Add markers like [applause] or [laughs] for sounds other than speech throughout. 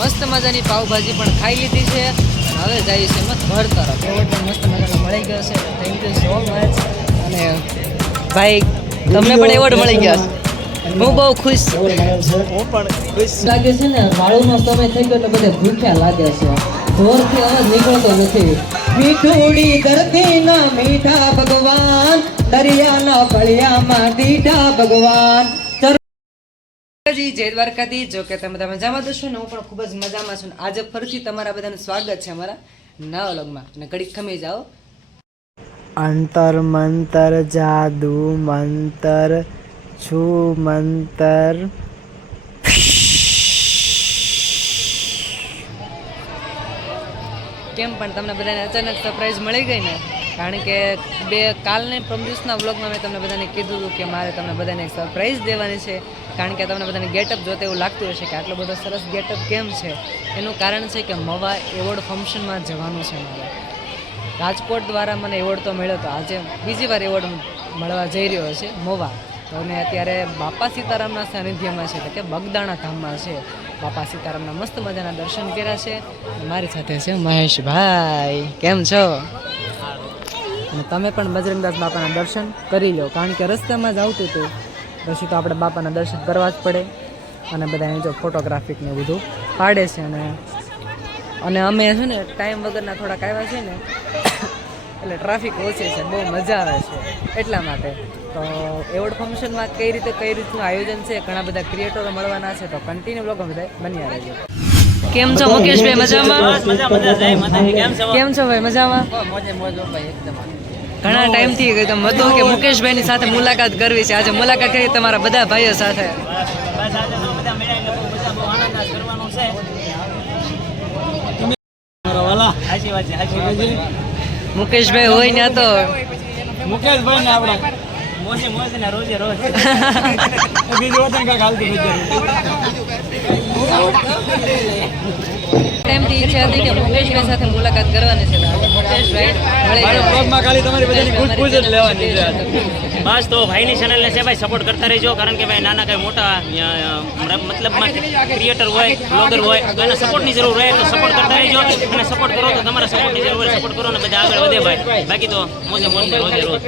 મસ્ત મજાની પાઉભાજી પણ ખાઈ લીધી છે. હવે જઈએ છે મત ઘર તરફ. એવોર્ડ પણ મસ્ત મજાનો મળી ગયો છે. થેન્ક યુ સો મચ અને ભાઈ તમને પણ એવોર્ડ મળી ગયો છે હું બહુ ખુશ છું. હું પણ ખુશ લાગે છે ને વાળુનો સમય થઈ ગયો એટલે બધા ભૂખ્યા લાગે છે. ઢોરથી અવાજ નીકળતો નથી. મીઠુડી ધરતીના મીઠા ભગવાન દરિયાના ફળિયામાં દીઠા ભગવાન. જી જય દ્વારકાધી જો કે તમે બધા મજામાં તો છો ને હું પણ ખૂબ જ મજામાં છું આજે ફરીથી તમારા બધાનું સ્વાગત છે અમારા નવા અલગમાં અને કડીક ખમી જાઓ. અંતર મંતર જાદુ મંતર છું મંતર. કેમ પણ તમને બધાને અચાનક સરપ્રાઈઝ મળી ગઈ ને? કારણ કે બે કાલને પ્રમદિવસના વ્લોગમાં મેં તમને બધાને કીધું હતું કે મારે તમને બધાને એક સરપ્રાઈઝ દેવાની છે. કારણ કે તમને બધાને ગેટઅપ જોતે એવું લાગતું હશે કે આટલો બધો સરસ ગેટઅપ કેમ છે? એનું કારણ છે કે મવા એવોર્ડ ફંક્શનમાં જવાનું છે મારે. રાજકોટ દ્વારા મને એવોર્ડ તો મળ્યો હતો આજે બીજી વાર એવોર્ડ મળવા જઈ રહ્યો છે મોવા. તો અમે અત્યારે બાપા સીતારામના સાનિધ્યમાં છે, એટલે કે બગદાણા ધામમાં છે. બાપા સીતારામના મસ્ત મજાના દર્શન કર્યા છે. મારી સાથે છે મહેશભાઈ. કેમ છો? અને તમે પણ બજરંગદાસ બાપાના દર્શન કરી લો. કારણ કે રસ્તામાં જ આવતું હતું. પછી તો આપણે બાપાના દર્શન કરવા જ પડે. અને બધા જો ફોટોગ્રાફિકને બધું પાડે છે અને અને અમે છે ને ટાઈમ વગરના થોડાક આવ્યા છે ને એટલે ટ્રાફિક ઓછી છે બહુ મજા આવે છે એટલા માટે. તો એવોર્ડ ફંક્શનમાં કઈ રીતે કઈ રીતનું આયોજન છે ઘણા બધા ક્રિએટરો મળવાના છે તો કન્ટિન્યુ લોકો બધા બન્યા રહેજો. કેમ છો મુકેશભાઈ મજામાં? કેમ છો? ભાઈ મજામાં? ઘણા ટાઈમથી એકદમ હતો કે મુકેશભાઈની સાથે મુલાકાત કરવી છે. આજે મુલાકાત કરી તમારા બધા ભાઈઓ સાથે. મુકેશભાઈ હોય ને તો મુકેશભાઈ ને આપણે મોજે મોજે ને રોજે રોજ. [laughs] બીજું વતન કાંઈક હાલતું ટાઈમથી ઈચ્છા હતી કે મુકેશભાઈ સાથે મુલાકાત કરવાની છે. બ્લોગમાં ખાલી તમારી બધાની પૂછ પૂછ જ લેવાની છે બસ તો ભાઈની ચેનલને છે ભાઈ સપોર્ટ કરતા રહેજો કારણ કે ભાઈ નાના કઈ મોટા મતલબમાં ક્રિએટર હોય બ્લોગર હોય તો એને સપોર્ટની જરૂર રહે તો સપોર્ટ કરતા રહેજો. અને સપોર્ટ કરો તો તમારા સપોર્ટની જરૂર હોય સપોર્ટ કરો ને બધા આગળ વધે ભાઈ. બાકી તો મોજે મોજ રોજે રોજ.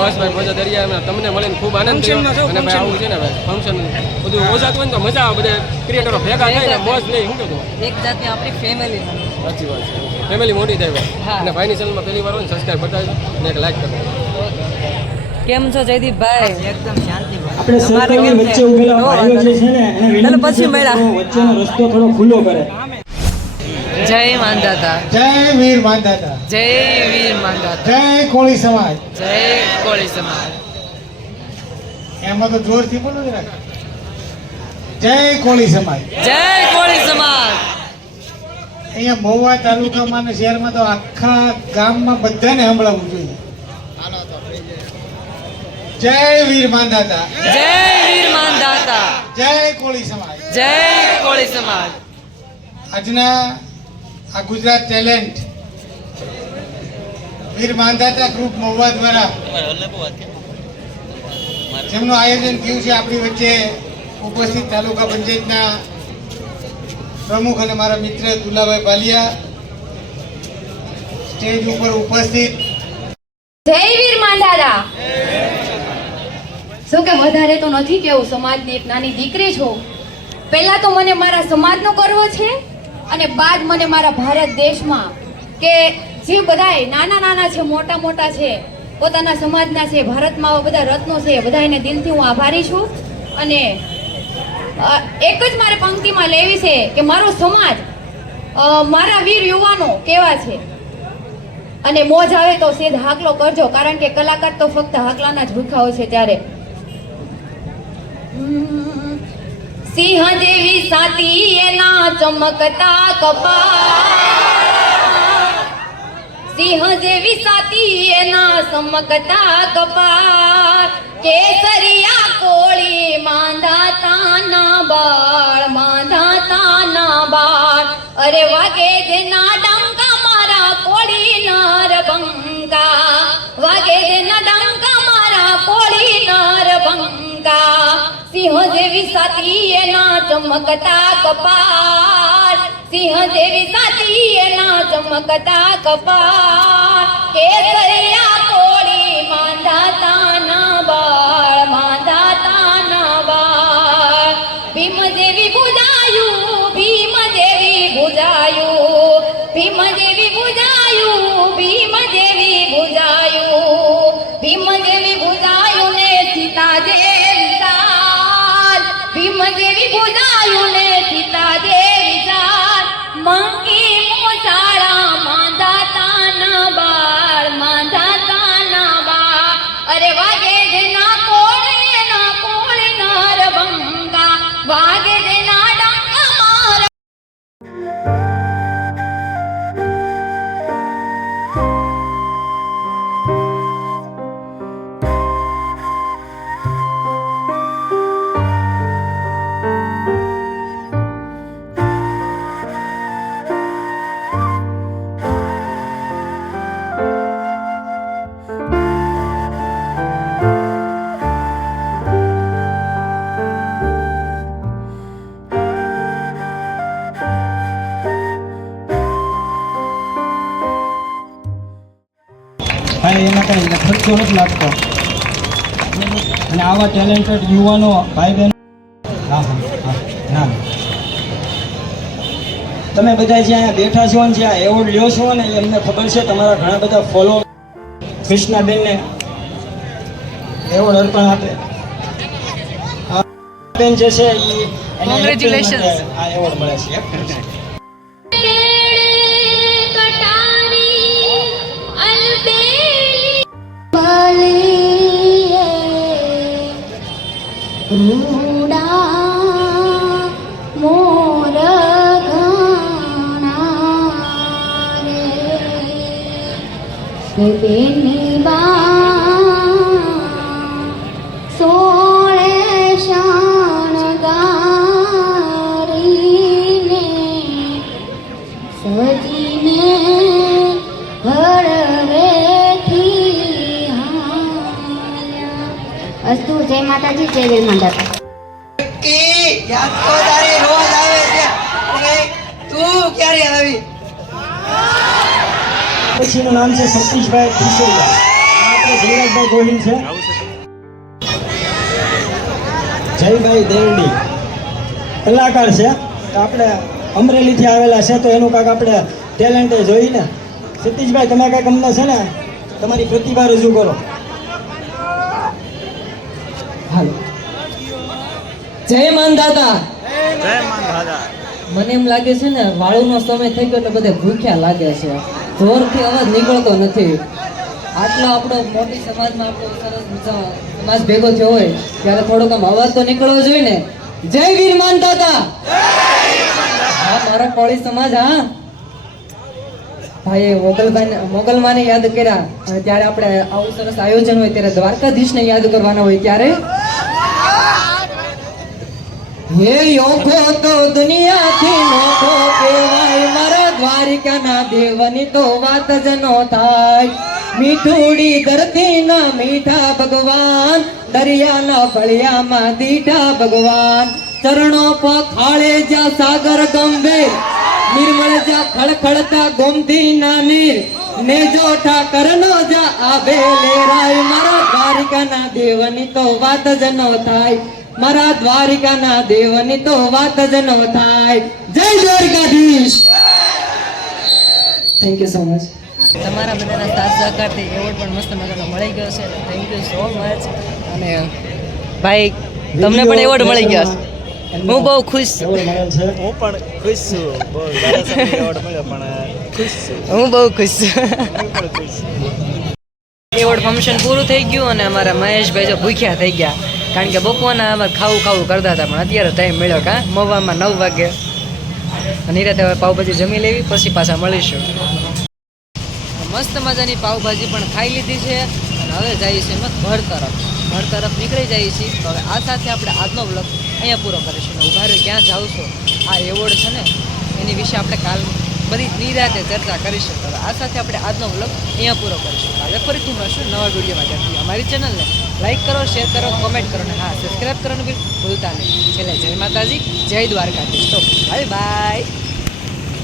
બસ ભાઈ મજા દરિયા તમને મળીને ખૂબ આનંદ થયો. અને ભાઈ આવું છે ને ભાઈ ફંક્શન બધું ઓછા હોય ને તો મજા આવે બધા ક્રિએટરો ભેગા થાય ને મોજ લઈ શું કહેતો? એક જાતની આપણી ફેમિલી સાચી વાત છે. ફેમિલી મોટી થાય અને ભાઈની ચેનલમાં પહેલી વાર હોય ને સબસ્ક્રાઈબ બતાવજો અને એક લાઈક કરો કેમ છો જયદીપભાઈ? એકદમ શાંતિ આપણે વચ્ચે ઉભેલા ભાઈઓ જે છે ને એને વિનંતી પછી મળ્યા. વચ્ચેનો રસ્તો થોડો ખુલ્લો કરે. જય માંદાતા જય વીર માંદાતા જય વીર માંદાતા જય કોળી સમાજ. જય કોળી સમાજ. એમાં તો જોરથી બોલો જય કોળી સમાજ. જય કોળી સમાજ. અહીંયા મહુવા તાલુકામાં અને શહેરમાં તો આખા ગામમાં બધાને સંભળાવવું જોઈએ. જય વીર માંદાતા જય વીર માંદાતા જય કોળી સમાજ. જય કોળી સમાજ. આજના આ ગુજરાત ટેલેન્ટ વીર માંધાતા ગ્રુપ મહુવા દ્વારા જેમનું આયોજન થયું છે આપણી વચ્ચે ઉપસ્થિત તાલુકા પંચાયતના પ્રમુખ અને મારા મિત્ર દુલાભાઈ બાલિયા સ્ટેજ ઉપર ઉપસ્થિત. જય વીર માંધાતા શું કે વધારે તો નથી કેવું? સમાજની એક નાની દીકરી છું. પહેલા તો મને મારા સમાજનો ગર્વ છે. અને બાદ મને મારા ભારત દેશમાં કે જે બધાય નાના નાના છે મોટા મોટા છે પોતાના સમાજના છે ભારતમાં આવા બધા રત્નો છે બધાને દિલથી હું આભારી છું. અને એક જ મારે પંક્તિમાં લેવી છે કે મારો સમાજ મારા વીર યુવાનો કેવા છે? અને મોજ આવે તો સીધ હાકલો કરજો કારણ કે કલાકાર તો ફક્ત હાકલાના જ ભૂખા હોય છે ત્યારે. હમ, સિંહ જેવી સાતી એના ચમકતા કપા સિંહ જેવી સાતી એના ચમકતા કપા કેસરિયા કોળી માંધા તાના બાળ માંધા તાના બાળ. અરે વાગે જેના ડંકા મારા કોળી નર બંકા. સિંહ જેવી સાતી એના ચમકતા કપાળ. સિંહ જેવી સાતી એના ચમકતા કપાળ. કેસરિયા કોળી માંધાતા ના બાળ, માંધાતા ના બાળ. ભીમ જેવી બુજાયું ભીમ જેવી બુજાયું ભીમ જેવી બુજાયું ભીમ જેવી જેવી બુજાયું ને સીતા જેવી ચાલ ભાઈ એટલે ખર્ચો નથી લાગતો. અને આવા ટેલેન્ટેડ યુવાનો ભાઈ બહેન હા હા ના. તમે બધા જે અહીંયા બેઠા છો ને જ્યાં એવોર્ડ લ્યો છો ને એ અમને ખબર છે તમારા ઘણા બધા ફોલો કૃષ્ણાબેનને એવોર્ડ અર્પણ આપે. બેન જે છે એ કોંગ્રેચ્યુલેશન આ એવોર્ડ મળે છે. બેની બા સોળે શણગારીને સજીને હળવેથી. અસ્તુ, જય માતાજી, જય મંડળ યાદ તો તારી તું ક્યારે આવી પછીનું નામ છે સતીશભાઈ ખુસરિયા આપણે ધીરજભાઈ ગોહિલ છે. જયભાઈ દેવડી. કલાકાર છે. તો આપણે અમરેલીથી આવેલા છે તો એનું કાંક આપણે ટેલેન્ટ જોઈ ને સતીશભાઈ તમે કાંઈક અમને છે ને તમારી પ્રતિભા રજૂ કરો. હાલો. જય માનદાતા મને એમ લાગે છે ને વાળુનો સમય થઈ ગયો એટલે બધે ભૂખ્યા લાગે છે. જોરથી અવાજ નીકળતો નથી. આટલો આપણો મોટી સમાજમાં આપણો સરસ મજા, સમાજ ભેગો થયો હોય, ત્યારે થોડોક આમ અવાજ તો નીકળવો જોઈએ ને. જય વીર માનદાતા હા, મારા કોળી સમાજ, હા. ભાઈ મોગલભાઈ મોગલમાને યાદ કર્યા. અને ત્યારે આપણે આવું સરસ આયોજન હોય ત્યારે દ્વારકાધીશને યાદ કરવાના હોય ત્યારે. હે યોગો તો દુનિયાથી દેવની તો વાત જ નો થાય. મીઠુડી ધરતી ના મીઠા ભગવાન, દરિયાના ફળિયામાં દીઠા ભગવાન. ચરણો પખાળે જ્યાં સાગર ગંભીર નિર્મળ જ્યાં ખળખળતા ગોમતી ના નીર ને જો ઠાકર નો જા આભે લેરાય મારા દ્વારિકાના દેવની તો વાત જ નો થાય. મારા દ્વારિકાના દેવની તો વાત જ નો થાય. જય Dwarkadhish. Thank you so much તમારા બધાના સાથ સહકારથી એવોર્ડ પણ મસ્ત મજાનો મળી ગયો છે. થેન્ક યુ સો મચ અને ભાઈ તમને પણ એવોર્ડ મળી ગયો છે હું બહુ ખુશ છું. હું પણ ખુશ છું. બહુ એવોર્ડ મળ્યો પણ ખુશ છું. હું બહુ ખુશ છું. ખુશ છું. એવોર્ડ ફંક્શન પૂરું થઈ ગયું અને અમારા મહેશભાઈ જો ભૂખ્યા થઈ ગયા. કારણ કે બપોરના આમાં ખાવું ખાવું કરતા હતા પણ અત્યારે ટાઈમ મળ્યો કાં. મોવામાં નવ વાગે. અને રાતે હવે પાવભાજી જમી લેવી, પછી પાછા મળીશું. મસ્ત મજાની પાવભાજી પણ ખાઈ લીધી છે. અને હવે જઈએ છીએ મત ઘર તરફ. ઘર તરફ નીકળી જઈએ છીએ. તો હવે આ સાથે આપણે આજનો બ્લોગ અહીંયા પૂરો કરીશું. અને ઊભા રહ્યો ક્યાં જાઉં છો? આ એવોર્ડ છે ને? એની વિશે આપણે કાલ બધી નિરાતે ચર્ચા કરીશું. તો આ સાથે આપણે આજનો વ્લોગ અહીંયા પૂરો કરીશું. કાલે ફરીથી મળશું નવા વિડીયોમાં. ત્યારથી અમારી ચેનલને લાઈક કરો શેર કરો કોમેન્ટ કરો અને હા સબસ્ક્રાઈબ કરવાનું બી ભૂલતા નહીં. છેલ્લે જય માતાજી, જય દ્વારકાધીશ. તો બાય બાય